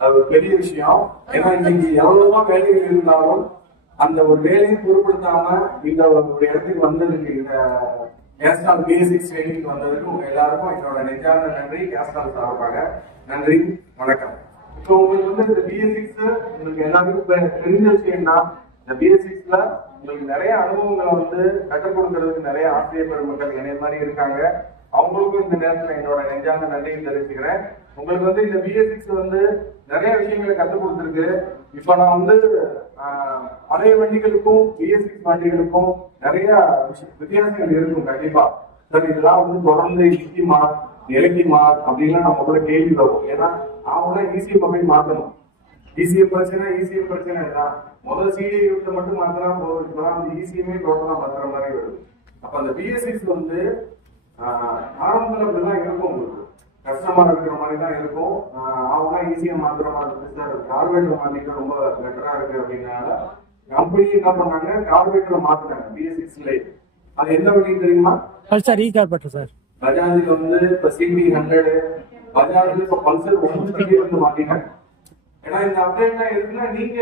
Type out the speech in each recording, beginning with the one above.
அது ஒரு பெரிய விஷயம். ஏன்னா இன்னைக்கு எவ்வளவுதான் வேலைகள் இருந்தாலும் அந்த ஒரு வேலையை பொருட்படுத்தாம இந்த ஒரு இடத்துக்கு வந்ததுக்கு, இந்த கேஸ்ட்ரால் பேசிக்ஸ் ட்ரைனிங் வந்ததுக்கு உங்க எல்லாருக்கும் என்னோட நெஞ்சார்ந்த நன்றி. கேஸ்ட்ரால் சார்பாக நன்றி, வணக்கம். இப்போ உங்களுக்கு வந்து இந்த பிஎஸ்சிக்ஸ் உங்களுக்கு எல்லாருக்கும் தெரிஞ்ச விஷயம்னா, இந்த பிஎஸ்சிக்ஸ்ல உங்களுக்கு நிறைய அனுபவங்களை வந்து கற்றுக் கொடுக்கறதுக்கு நிறைய ஆசிரியர் பெருமக்கள் என்னைய மாதிரி இருக்காங்க. அவங்களுக்கும் இந்த நேரத்துல என்னோட நெஞ்சார்ந்த நன்றியை தெரிவிச்சுக்கிறேன். உங்களுக்கு வந்து இந்த பிஎஸ்சிக்ஸ் வந்து நிறைய விஷயங்களை கற்றுக் கொடுத்துருக்கு. இப்ப நான் வந்து பழைய வண்டிகளுக்கும் பிஎஸ்சிக்ஸ் வண்டிகளுக்கும் நிறைய வித்தியாசங்கள் இருக்கும் கண்டிப்பா. சார் இதெல்லாம் வந்து தொடர்ந்து நிக்குமா நிலைக்குமா அப்படின்லாம் நம்ம கூட கேள்வி வரும். ஏன்னா அவங்க ஈஸியை போய் மாத்தணும். ஈஸியம் பிரச்சனை தான். முதல் சிடிஐ யூனிட் மட்டும் மாத்தினா போதும். இப்பதான் அந்த ஈஸியுமே டோட்டலா மாத்துற மாதிரி வருது. அப்ப அந்த பிஎஸ்சிக்ஸ் வந்து ஆரம்பத்துல அப்படிதான் இருக்கும். உங்களுக்கு கஷ்டமா இருக்கிற மாதிரி தான் இருக்கும். அவங்க ஈஸியா மாத்துற மாதிரி இருக்கு. சார் கார்பரேட்டர் மாத்திட்டு ரொம்ப பெட்டரா இருக்கு அப்படின்னால கம்பெனி என்ன பண்ணாங்க, கார்பரேட்டர் மாத்தினாங்க பிஎஸ்சிக்ஸ்லயே. அது எந்த வண்டின்னு தெரியுமா? Pulsar carburettor sir. பஜாஜ்ல வந்து இப்ப சிடி 100, பஜாஜ்ல இப்ப பல்சர் 150 வந்து மாத்தினாங்க. ஏன்னா இந்த அப்டேட் இருக்குன்னா நீங்க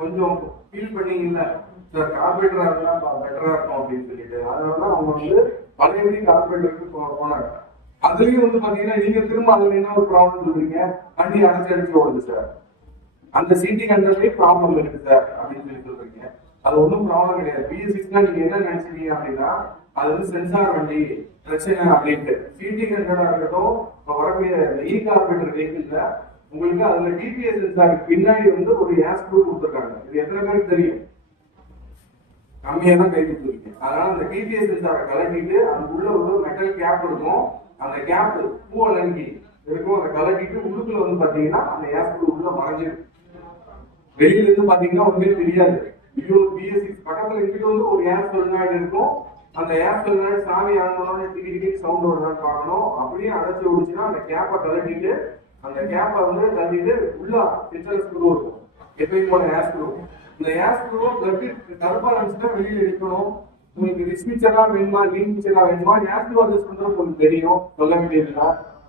கொஞ்சம் ஃபீல் பண்ணீங்கல்ல, சார் கார்பரேட்டரா இருந்தா பெட்டரா இருக்கும் அப்படின்னு சொல்லிட்டு. அதனாலதான் அவங்க வந்து பழையபடி கார்பரேட்டருக்கு போனாங்க. அதுலயும் வந்து பாத்தீங்கன்னா நீங்க திரும்ப அதுல என்ன ஒரு ப்ராப்ளம் சொல்றீங்க, வண்டி அடிச்சு ஓடுது சார், அந்த சிடி 100லயே ப்ராப்ளம் இருக்கு சார் அப்படின்னு சொல்லி சொல்றீங்க. அது ஒன்றும் ப்ராப்ளம் கிடையாது. பிஎஸ்சிக்ஸ்னா நீங்க என்ன நினைச்சீங்க அப்படின்னா அது வந்து சென்சார் வண்டி பிரச்சனை அப்படின்ட்டு. சிடி 100 இருக்கட்டும், இப்ப வரக்கூடிய கார்பரேட்டர் வெஹிக்கிள்ல உங்களுக்கு அதுல டிபிஎஸ் சென்சாருக்கு பின்னாடி வந்து ஒரு ஏர் ஸ்க்ரூ கொடுத்துருக்காங்க. இது எத்தனை பேருக்கு தெரியும்? கம்மியா தான் கை கொடுத்துருக்கீங்க. அதனால அந்த டிபிஎஸ் சென்சாரை கலட்டிட்டு அதுக்குள்ள ஒரு மெட்டல் கேப் இருக்கும். அந்த கேப் பூ அலங்கி இருக்கும். அதை கலட்டிட்டு உள்ளுக்குள்ள வந்து பாத்தீங்கன்னா அந்த ஏர் ஸ்க்ரூ உள்ள மறைஞ்சிருக்கு. வெளியில இருந்து பாத்தீங்கன்னா ஒண்ணுமே தெரியாது. பிஎஸ்சிக்ஸ் பக்கத்துல இங்கிட்டு வந்து ஒரு ஏர் சொலினாய்டு இருக்கும். அந்த ஏர் சொலினாய்டு சாவி ஆனோட டிக்கி சவுண்ட் வருதான்னு பார்க்கணும். அப்படியே அடைச்சு விடுச்சுன்னா அந்த கேப்பை கலட்டிட்டு அந்த கேப்பை வந்து கலட்டிட்டு உள்ள பிக்சர் ஸ்க்ரூ இருக்கும். எப்பயும் போல ஏர் ஸ்க்ரூ. இந்த ஏர் ஸ்க்ரூவை கருப்பா நினைச்சுன்னா வெளியில எடுக்கணும். உங்களுக்கு ரிஸ்மிச்சரா வேணுமா லீன்மிச்சரா வேணுமா ஏர் ஸ்க்ரூ அட்ஜஸ்ட் பண்றது உங்களுக்கு தெரியும், சொல்ல வேண்டியதுல.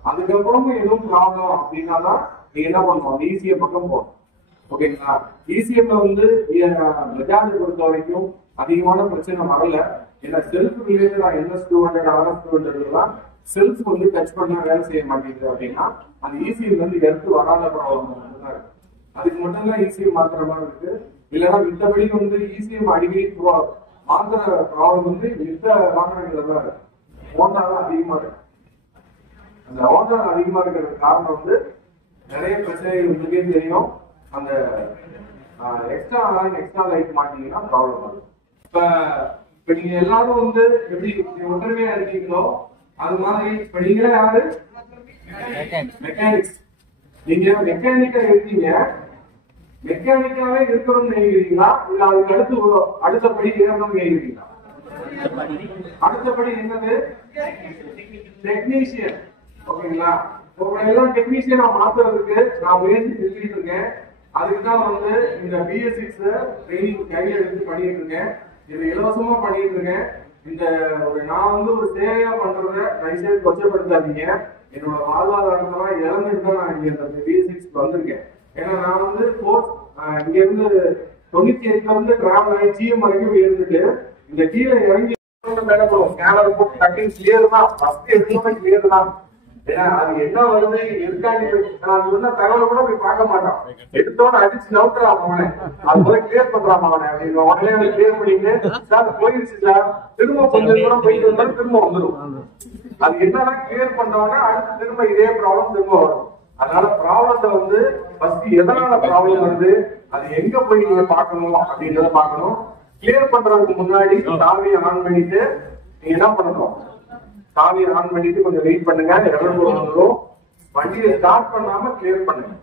அதுக்கப்புறமும் எதுவும் ப்ராப்ளம் அப்படின்னா தான் நீங்க என்ன பண்ணணும், அந்த ஈஸியை பக்கம் போகணும். ஓகேங்களா? ஈசிஎம்ல வந்து பஜாஜை பொறுத்த வரைக்கும் அதிகமான பிரச்சனை வரல. ஏன்னா செல்ஃப் ரிலேட்டடா NS 200 RS 200 செல்ஃப் வந்து டச் பண்ணா வேலை செய்ய மாட்டேங்குது அப்படின்னா அந்த ஈசிஎம்ல இருந்து எடுத்து வராத ப்ராப்ளம் மட்டும்தான் இருக்கு. அதுக்கு மட்டும் தான் ஈசிஎம் மாத்திர மாதிரி இருக்கு. இல்லைன்னா மித்தபடி வந்து ஈசிஎம் அடிக்கடி மாத்திர ப்ராப்ளம் வந்து மித்த வாகனங்கள்ல தான் இருக்கு. ஹோண்டால அதிகமா இருக்கு. அந்த ஹோண்டா அதிகமா இருக்கிறது காரணம் வந்து நிறைய பிரச்சனைகள் உங்களுக்கே தெரியும். அந்த எக்ஸ்ட்ரா லைட் மாட்டீங்கன்னா ப்ராப்ளம் வரும். இப்ப நீங்க எல்லாரும் வந்து எப்படி ஒற்றுமையா இருக்கீங்களோ அது மாதிரி இப்ப நீங்களே யாரு மெக்கானிக்ஸ். நீங்க மெக்கானிக்கா இருக்கீங்க. மெக்கானிக்காவே இருக்கணும்னு நினைக்கிறீங்களா இல்ல அதுக்கு அடுத்தபடி ஏறணும்னு நினைக்கிறீங்களா? அடுத்தபடி என்னது? டெக்னீஷியன். ஓகேங்களா? எல்லாம் டெக்னீஷியனா மாத்துறதுக்கு நான் முயற்சி செஞ்சுட்டு இருக்கேன். அதுக்குதான் வந்து இந்த பிஎஸ்சிக்ஸ் ட்ரைனிங் கையில எடுத்து பண்ணிட்டு இருக்கேன். இது இலவசமா பண்ணிட்டு இருக்கேன். இந்த நான் வந்து ஒரு சேவையா பண்றத தயவுசெய்து கொச்சப்படுத்தாதீங்க. என்னோட வாழ்வாதாரத்தெல்லாம் இழந்துட்டு தான் நான் இங்க இந்த பிஎஸ்சிக்ஸ் வந்திருக்கேன். ஏன்னா நான் வந்து கோர்ஸ் இங்க இருந்து 98ல இருந்து டிராவல் ஆகி ஜிஎம் வரைக்கும் இருந்துட்டு இந்த கீழே இறங்கி மேல போகும். ஸ்கேனர் போட்டு டக்கிங் கிளியர் தான், ஃபர்ஸ்ட் எடுத்தோட கிளியர் தான். அது என்ன வருது இருக்கான்னு தகவலை கூட போய் பார்க்க மாட்டான். எடுத்தோட அடிச்சு நவுட்டுறான் அவனை. அது போல கிளியர் பண்றான் அவனை அப்படின்னு உடனே அவனை கிளியர் பண்ணிட்டு சார் போயிருச்சு சார், திரும்ப கொஞ்சம் தூரம் போயிட்டு வந்தாலும் திரும்ப வந்துடும். அது என்னன்னா கிளியர் பண்றவங்க அடுத்து திரும்ப இதே ப்ராப்ளம் திரும்ப வரும். அதனால ப்ராப்ளத்தை வந்து ஃபர்ஸ்ட் எதனால ப்ராப்ளம் வருது, அது எங்க போய் நீங்க பார்க்கணும் அப்படின்றத பார்க்கணும். கிளியர் பண்றதுக்கு முன்னாடி சாவியை ஆன் பண்ணிட்டு நீங்க என்ன பண்ணணும், சாவியை ஆன் பண்ணிட்டு கொஞ்சம் வெயிட் பண்ணுங்க. வந்துடும். வண்டியை ஸ்டார்ட் பண்ணாம கிளியர் பண்ணுங்க.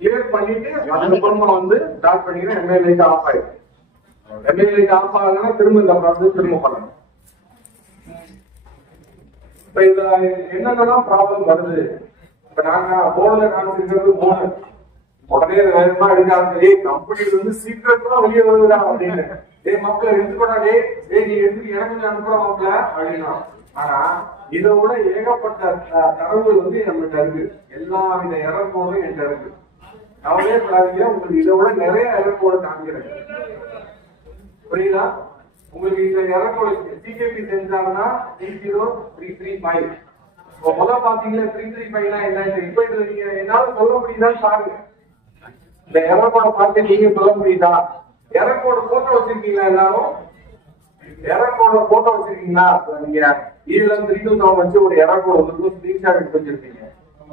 கிளியர் பண்ணிட்டு அதுக்கப்புறமா வந்து ஸ்டார்ட் பண்ணீங்கன்னா எம்ஐ லைட் ஆஃப் ஆயிடும். எம்ஐ லைட் ஆஃப் ஆகலன்னா திரும்ப இந்த ப்ராசஸ் திரும்ப பண்ணணும். இப்ப இந்த என்னென்னலாம் ப்ராப்ளம் வருது, இப்ப நாங்க போர்டுல காமிச்சிருக்கிறது போன உடனே வேகமா எடுக்காது. கம்பெனில இருந்து சீக்கிரட் தான் வெளியே வருதுடா அப்படின்னு. மாப்பிள்ள எடுத்துக்கூடா நீ எடுத்து எனக்கு அனுப்புற மாப்பிள்ள அப்படின்னா. ஆனா இதை விட ஏகப்பட்ட தரவுகள் வந்து நம்மகிட்ட இருக்கு. எல்லா வித இறக்கோடும் என்கிட்ட இருக்கு. கவலையே படாதீங்க, உங்களுக்கு இதை விட நிறைய எரக்கோட காமிக்கிறேன். புரியுதா? உங்களுக்கு இந்த எரக்கோட சிகேபி சென்சார்னா 30335. முதல்ல பாத்தீங்கன்னா 335 என்ன, இப்ப இது நீங்க என்னால சொல்ல முடியுதான்னு பாருங்க. இந்த எரக்கோட பார்த்து நீங்க சொல்ல முடியுதா? எரக்கோட போட்டோ வச்சிருக்கீங்களா எல்லாரும்? எரக்கோட போட்டோ வச்சிருக்கீங்களா? நீங்க ஈவில 3000 வச்சு ஒரு எரக்கோட வந்து ஸ்கிரீன்ஷாட் எடுத்து வச்சிருக்கீங்க.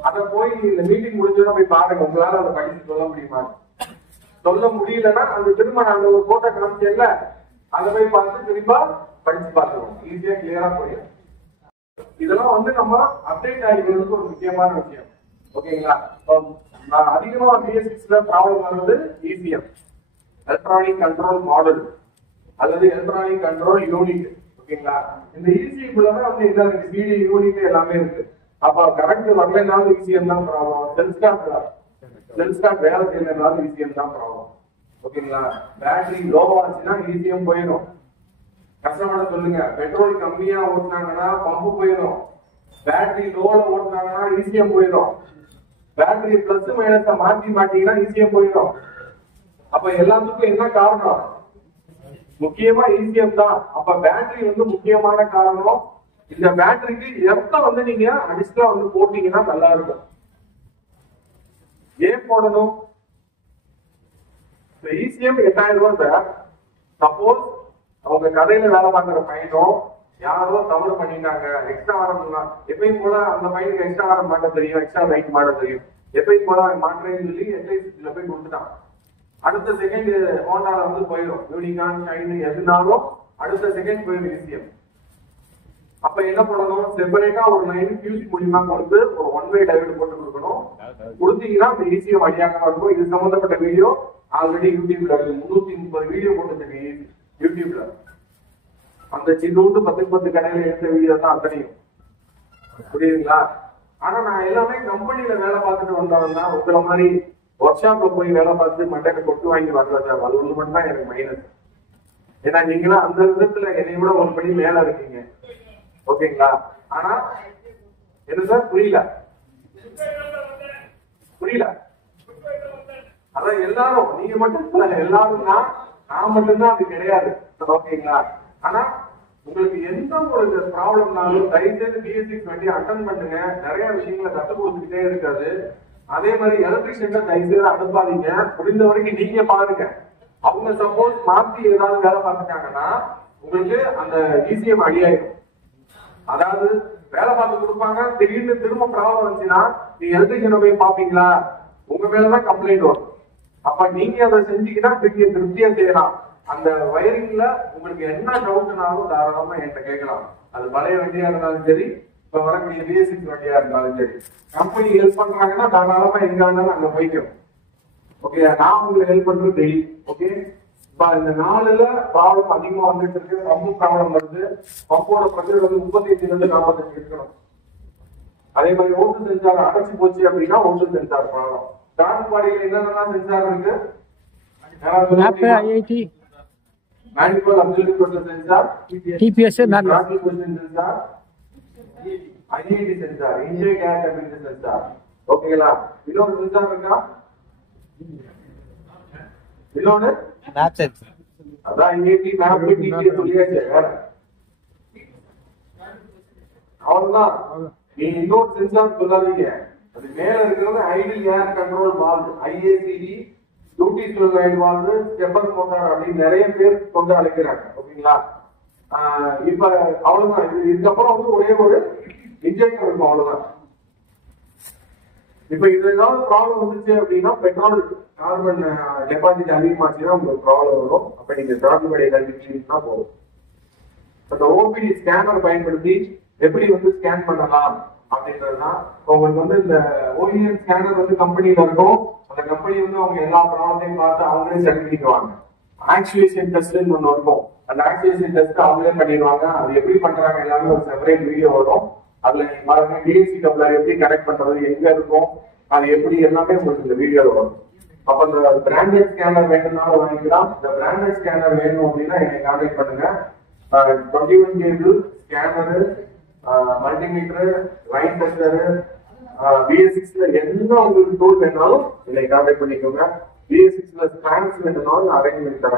அதை போய் இந்த மீட்டிங் முடிஞ்சோட போய் பாருங்க, உங்களால அதை படிச்சு சொல்ல முடியுமா? சொல்ல முடியலன்னா அந்த திரும்ப அந்த ஒரு போட்டோ காமிச்சேன்ல, அதை போய் பார்த்து திரும்ப படிச்சு பார்த்துருவோம். ஈஸியா கிளியரா போயிடும். இதெல்லாம் வந்து நம்ம அப்டேட் ஆகிக்கிறதுக்கு ஒரு முக்கியமான விஷயம். ஓகேங்களா? அதிகமா BS6ல ப்ராப்ளம் வருது ECM, எலக்ட்ரானிக் கண்ட்ரோல் மாடல் அல்லது எலக்ட்ரானிக் கண்ட்ரோல் யூனிட். ஓகேங்களா? இந்த ECM-குள்ளதான் வந்து என்ன இருக்கு, CD யூனிட் எல்லாமே இருக்கு. அப்ப கரண்ட் வரலனாலும் ECM தான் ப்ராப்ளம். சென்ஸ்டாக் வேலை செய்யலனாலும் ECM தான் ப்ராப்ளம். ஓகேங்களா? பேட்டரி லோவா ஆச்சுன்னா ECM போயிடும். கஷ்டப்பட சொல்லுங்க. பெட்ரோல் கம்மியா ஓட்டினாங்கன்னா பம்பு போயிடும். பேட்டரி லோல ஓட்டினாங்கன்னா ECM போயிடும். பேட்டரி பிளஸ் மைனஸ மாத்தி மாட்டீங்கன்னா ECM போயிடும். அப்ப எல்லாத்துக்கும் என்ன காரணம்? முக்கியமா ECM தான். அப்ப பேட்டரி வந்து முக்கியமான காரணம். இந்த பேட்டரிக்கு எர்த்த வந்து நீங்க அடிஷனலா வந்து போட்டீங்கன்னா நல்லா இருக்கும். ஏன் போடணும்? ECM 8000 ரூபாய் சார். சப்போஸ் அவங்க கடையில வேலை பார்க்குற பையனும் யாரோ தவறு பண்ணிட்டாங்க, எக்ஸ்ட்ரா ஆரம் எப்பயும் போல அந்த பையனுக்கு எக்ஸ்ட்ரா ஆரம் மாட்ட தெரியும், எக்ஸ்ட்ரா லைட் மாட்ட தெரியும், எப்பயும் போல மாற்றேன்னு சொல்லி SICல போய் கொடுத்துட்டான். அடுத்த செகண்ட் ஹோண்டால வந்து போயிடும். யூனிகான் ஷைன் எதுனாலும் அடுத்த செகண்ட் போயிடும் ECM. அப்ப என்ன பண்ணணும்? செப்பரேட்டா ஒரு லைன் ஃபியூஸ் மூலியமா கொடுத்து ஒரு ஒன் வே டைவர்ட் போட்டு கொடுக்கணும். கொடுத்தீங்கன்னா இந்த ECM அடியாகமா இருக்கும். இது சம்பந்தப்பட்ட வீடியோ ஆல்ரெடி யூடியூப்ல இருக்கு. 330 வீடியோ போட்டுருக்கேன் யூடியூப்ல. அந்த சின்னூண்டு 10 கடையில எடுத்த வீடியோ தான் அத்தனையும். புரியுதுங்களா? ஆனா நான் எல்லாமே கம்பெனில வேலை பார்த்துட்டு வந்தவன் தான். உங்களை மாதிரி ஒர்க் ஷாப்ல போய் வேலை பார்த்து மண்டையை கொட்டு வாங்கி வரல. அது ஒண்ணு மட்டும் தான் எனக்கு மைனஸ். ஏன்னா நீங்களும் அந்த விதத்துல என்னை விட ஒரு படி மேல இருக்கீங்க. ஓகேங்களா? ஆனா என்ன சார் புரியல? அதான் எல்லாரும் நீங்க மட்டும் எல்லாரும் தான், நான் மட்டும்தான் அது கிடையாது. ஓகேங்களா? ஆனா உங்களுக்கு எந்த ஒரு ப்ராப்ளம்னாலும் தயவுசெய்து BS6 வண்டி அட்டன் பண்ணுங்க. நிறைய விஷயங்களை கத்து கொடுத்துக்கிட்டே இருக்காது. அதே மாதிரி எலக்ட்ரிஷியன் தயவுசெய்து அனுப்பாதீங்க. முடிந்த வரைக்கும் நீங்க பாருங்க. அவங்க சப்போஸ் மாத்தி ஏதாவது வேலை பார்த்துட்டாங்கன்னா உங்களுக்கு அந்த ECM அடியாயிடும். அதாவது வேலை பார்த்து கொடுப்பாங்க, திடீர்னு திரும்ப ப்ராப்ளம் வந்துச்சுன்னா நீங்க எலக்ட்ரிஷியனை போய் பாப்பீங்களா? உங்க மேலதான் கம்ப்ளைண்ட் வரும். அப்ப நீங்க அதை செஞ்சீங்கன்னா திருப்தியா செய்யலாம். அந்த வயரிங்ல உங்களுக்கு என்ன டவுட்னாலும் தாராளமா என்கிட்ட கேட்கலாம். அது பழைய வண்டியா இருந்தாலும் சரி, இப்ப வரக்கூடிய BS6 வண்டியா இருந்தாலும் சரி. கம்பெனி ஹெல்ப் பண்றாங்கன்னா தாராளமா எங்க இருந்தாலும் அங்க போய்க்கும். ஓகே, நான் உங்களுக்கு ஹெல்ப் பண்றது டெய்லி. ஓகே, இப்ப இந்த 4ல ப்ராப்ளம் அதிகமா வந்துட்டு இருக்கு. பம்பு ப்ராப்ளம் வருது. பம்போட ப்ரெஷர் வந்து 35 - 45 இருக்கணும். அதே மாதிரி ஓட்டு சென்சார் அடைச்சு போச்சு அப்படின்னா ஓட்டு சென்சார் ப்ராப்ளம். டார்க் பாடியில் என்னென்னலாம் சென்சார் இருக்கு? IIT manual absolute pressure sensor, TPS sensor, IIT sensor, intake ஏர் டெம்பரேச்சர் சென்சார். ஓகேங்களா? இன்னொரு சென்சார் இருக்கா? இன்னொன்னு மேப் சென்சார். அதான் IIT மேப் TPS சொல்லியாச்சு. அவ்வளவுதான். நீ இன்னொரு சென்சார் சொல்லாதீங்க. அது மேல இருக்கிறது idle air control valve, IACD, duty solenoid valve, stepper motor அப்படின்னு நிறைய பேர் கொண்டு அழைக்கிறாங்க. ஓகேங்களா? இப்ப அவ்வளவுதான். இதுக்கப்புறம் வந்து ஒரே ஒரு இன்ஜெக்டர் இருக்கும், அவ்வளவுதான். இப்ப இதுல ஏதாவது ப்ராப்ளம் வந்துச்சு அப்படின்னா பெட்ரோல் கார்பன் டெபாசிட் அதிகமாச்சுன்னா உங்களுக்கு ப்ராப்ளம் வரும். அப்ப நீங்க டாக்குமெண்ட் கண்டிப்பா போகும். அந்த OPD ஸ்கேனர் பயன்படுத்தி எப்படி வந்து ஸ்கேன் பண்ணலாம் அப்படின்றதுதான். உங்களுக்கு வந்து இந்த OEM ஸ்கேனர் வந்து கம்பெனில இருக்கும். அந்த கம்பெனி வந்து அவங்க எல்லா ப்ராப்ளத்தையும் பார்த்து அவங்களே சரி பண்ணிக்குவாங்க. ஆக்சுவேஷன் டெஸ்ட்னு ஒண்ணு இருக்கும். அந்த ஆக்சுவேஷன் டெஸ்ட் அவங்களே பண்ணிடுவாங்க. அது எப்படி பண்றாங்க எல்லாமே ஒரு செப்பரேட் வீடியோ வரும். அதுல நீங்க பாருங்க DSC கப்ளர் எப்படி கனெக்ட் பண்றது, எங்க இருக்கும், அது எப்படி எல்லாமே உங்களுக்கு இந்த வீடியோல வரும். அப்ப இந்த பிராண்டட் ஸ்கேனர் வேணும்னாலும் வாங்கிக்கலாம். இந்த பிராண்டட் ஸ்கேனர் வேணும் அப்படின்னா என்னை கான்டாக்ட் பண்ணுங்க. 21 cable scanner, multimeter, line tester, BS6ல என்ன உங்களுக்கு டூல் வேணாலும் என்னை கான்டாக்ட் பண்ணிக்கோங்க. BS6ல ஸ்டாண்ட்ஸ் வேணும்னாலும் அரேஞ்ச் பண்ணி தரேன்.